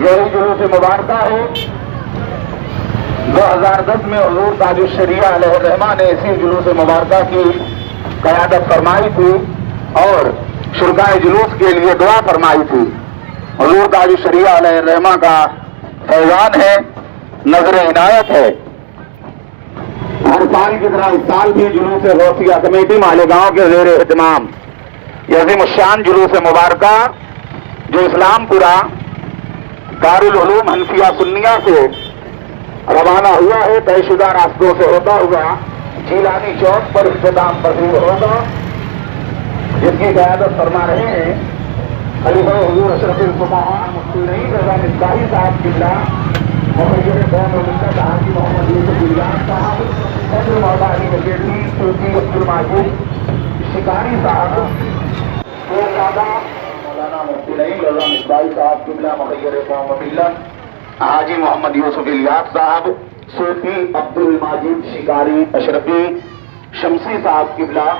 یہی جلوس مبارکہ ہے 2010 میں حضور تاج الشریعہ علیہ الرحمہ نے اسی جلوس مبارکہ کی قیادت فرمائی تھی اور شرکائے جلوس کے لیے دعا فرمائی تھی۔ حضور تاج الشریعہ علیہ الرحمہ کا فیضان ہے، نظر عنایت ہے۔ ہر سال کی طرح اس سال بھی جلوس غوثیہ کمیٹی مالیگاؤں کے زیر اہتمام یہ عظیم الشان جلوس مبارکہ جو اسلام پورہ دارالعلوم حنفیہ سنیہ سے روانہ ہوا ہے، طے شدہ راستوں سے ہوتا ہوا جیلانی چوک پر اختتام پذیر ہوگا، جس کی قیادت فرما رہے ہیں خلیفہ حضور اشرف الفقہاء مفتی نعیم رضا مصباحی صاحب قبلہ، مخیر قوم و ملت حاجی محمد یوسف الیاس صاحب، صدر مولا علی وکیلی صوفی عبد الماجد شکاری صاحب، مولانا مفتی نعیم رضا مصباحی صاحب قبلہ، مخیر قوم و ملت حاجی محمد یوسف الیاس صاحب، صوفی عبد الماجد شکاری اشرفی شمسی صاحب قبلہ،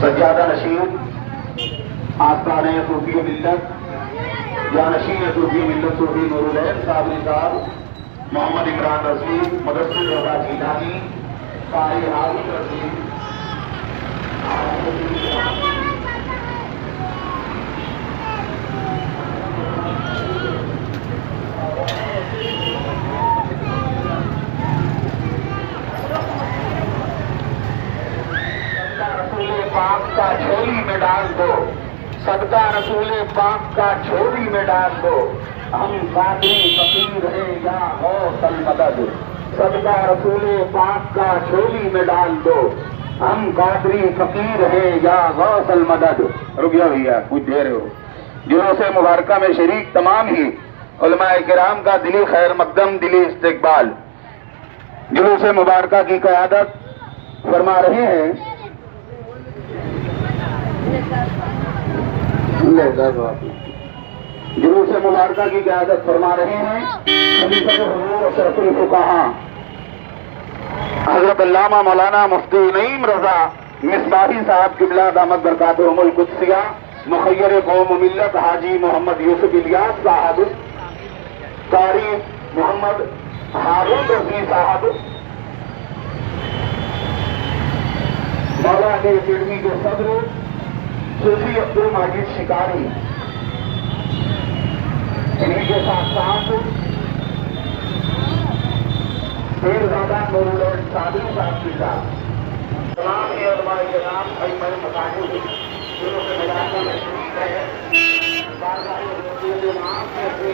سجادہ نشین آستانہ صوفی ملت یا نشین صوفی ملت صوفی نور العین صابری صاحب، محمد عمران رضوی، مدثر رضا جیلانی، قاری ہارون رضوی، پاک کا جھولی میں ڈال دو، صدقہ رسول پاک کا جھولی میں ڈال دو، ہم قادری فقیر ہیں یا غوث المدد، صدقہ رسول پاک کا جھولی میں ڈال دو، ہم قادری فقیر ہیں یا غوث المدد۔ رکیا بھیا کچھ دیر ہو۔ جلوس مبارکہ میں شریک تمام ہی علماء کرام کا دلی خیر مقدم، دلی استقبال۔ جلوس مبارکہ کی قیادت فرما رہے ہیں جلوس مبارکہ کی قیادت فرما رہے ہیں خلیفہ حضور اشرف الفقہاء حضرت علامہ مولانا مفتی نعیم رضا مصباحی صاحب قبلہ دامت برکاتہم القدسیہ، مخیر قوم و ملت حاجی محمد یوسف الیاس صاحب، قاری محمد ہارون رضوی صاحب، مولا علی اکیڈمی کے صدر صوفی عبد الماجد شکاری، انہیں کے ساتھ ساتھ پیرزادہ نور العین صابری صاحب کی ساتھ تمام ہی علماء کرام ائمہ مساجد جنہوں سے مبارکہ میں شریک ہے، بارگاہ حضور امام کے اپنے